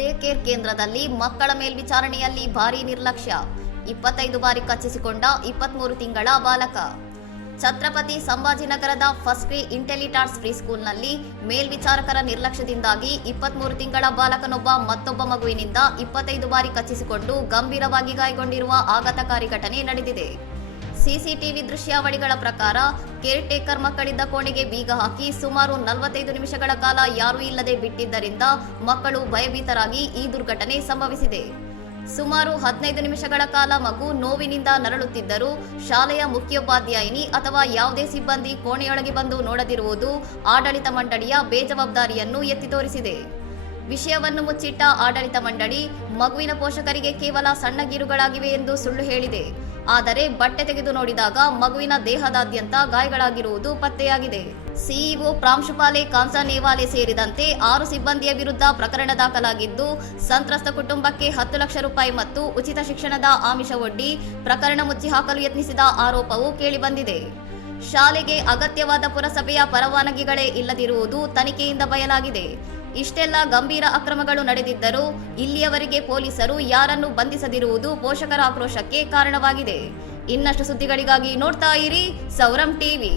Day care ಕೇಂದ್ರದಲ್ಲಿ ಮಕ್ಕಳ ಮೇಲ್ವಿಚಾರಣೆಯಲ್ಲಿ ಭಾರೀ ನಿರ್ಲಕ್ಷ್ಯ. 25 ಬಾರಿ ಕಚ್ಚಿಸಿಕೊಂಡ 23 ತಿಂಗಳ ಬಾಲಕ. ಛತ್ರಪತಿ ಸಂಭಾಜಿನಗರದ ಫಸ್ಟ್ ಇಂಟೆಲಿಟಾರ್ಸ್ ಪ್ರಿಸ್ಕೂಲ್ನಲ್ಲಿ ಮೇಲ್ವಿಚಾರಕರ ನಿರ್ಲಕ್ಷ್ಯದಿಂದಾಗಿ 23 ತಿಂಗಳ ಬಾಲಕನೊಬ್ಬ ಮತ್ತೊಬ್ಬ ಮಗುವಿನಿಂದ 25 ಬಾರಿ ಕಚ್ಚಿಸಿಕೊಂಡು ಗಂಭೀರವಾಗಿ ಗಾಯಗೊಂಡಿರುವ ಆಘಾತಕಾರಿ ಘಟನೆ ನಡೆದಿದೆ. ಸಿಸಿಟಿವಿ ದೃಶ್ಯಾವಳಿಗಳ ಪ್ರಕಾರ ಕೇರ್ ಟೇಕರ್ ಮಕ್ಕಳಿದ್ದ ಕೋಣೆಗೆ ಬೀಗ ಹಾಕಿ ಸುಮಾರು 45 ನಿಮಿಷಗಳ ಕಾಲ ಯಾರೂ ಇಲ್ಲದೆ ಬಿಟ್ಟಿದ್ದರಿಂದ ಮಕ್ಕಳು ಭಯಭೀತರಾಗಿ ಈ ದುರ್ಘಟನೆ ಸಂಭವಿಸಿದೆ. ಸುಮಾರು 15 ನಿಮಿಷಗಳ ಕಾಲ ಮಗು ನೋವಿನಿಂದ ನರಳುತ್ತಿದ್ದರೂ ಶಾಲೆಯ ಮುಖ್ಯೋಪಾಧ್ಯಾಯಿನಿ ಅಥವಾ ಯಾವುದೇ ಸಿಬ್ಬಂದಿ ಕೋಣೆಯೊಳಗೆ ಬಂದು ನೋಡದಿರುವುದು ಆಡಳಿತ ಮಂಡಳಿಯ ಬೇಜವಾಬ್ದಾರಿಯನ್ನು ಎತ್ತಿ ತೋರಿಸಿದೆ. ವಿಷಯವನ್ನು ಮುಚ್ಚಿಟ್ಟ ಆಡಳಿತ ಮಂಡಳಿ ಮಗುವಿನ ಪೋಷಕರಿಗೆ ಕೇವಲ ಸಣ್ಣ ಗೀರುಗಳಾಗಿವೆ ಎಂದು ಸುಳ್ಳು ಹೇಳಿದೆ. ಆದರೆ ಬಟ್ಟೆ ತೆಗೆದು ನೋಡಿದಾಗ ಮಗುವಿನ ದೇಹದಾದ್ಯಂತ ಗಾಯಗಳಾಗಿರುವುದು ಪತ್ತೆಯಾಗಿದೆ. ಸಿಇಒ ಪ್ರಾಂಶುಪಾಲೆ ಕಾಂಸಾ ನೇವಾಲೆ ಸೇರಿದಂತೆ 6 ಸಿಬ್ಬಂದಿಯ ವಿರುದ್ಧ ಪ್ರಕರಣ ದಾಖಲಾಗಿದ್ದು, ಸಂತ್ರಸ್ತ ಕುಟುಂಬಕ್ಕೆ 10 ಲಕ್ಷ ರೂಪಾಯಿ ಮತ್ತು ಉಚಿತ ಶಿಕ್ಷಣದ ಆಮಿಷ ಒಡ್ಡಿ ಪ್ರಕರಣ ಮುಚ್ಚಿ ಹಾಕಲು ಯತ್ನಿಸಿದ ಆರೋಪವು ಕೇಳಿಬಂದಿದೆ. ಶಾಲೆಗೆ ಅಗತ್ಯವಾದ ಪುರಸಭೆಯ ಪರವಾನಗಿಗಳೇ ಇಲ್ಲದಿರುವುದು ತನಿಖೆಯಿಂದ ಬಯಲಾಗಿದೆ. ಇಷ್ಟೆಲ್ಲ ಗಂಭೀರ ಅಕ್ರಮಗಳು ನಡೆದಿದ್ದರೂ ಇಲ್ಲಿಯವರೆಗೆ ಪೊಲೀಸರು ಯಾರನ್ನು ಬಂಧಿಸದಿರುವುದು ಪೋಷಕರ ಆಕ್ರೋಶಕ್ಕೆ ಕಾರಣವಾಗಿದೆ. ಇನ್ನಷ್ಟು ಸುದ್ದಿಗಳಿಗಾಗಿ ನೋಡ್ತಾ ಇರಿ ಸೌರಂ ಟಿವಿ.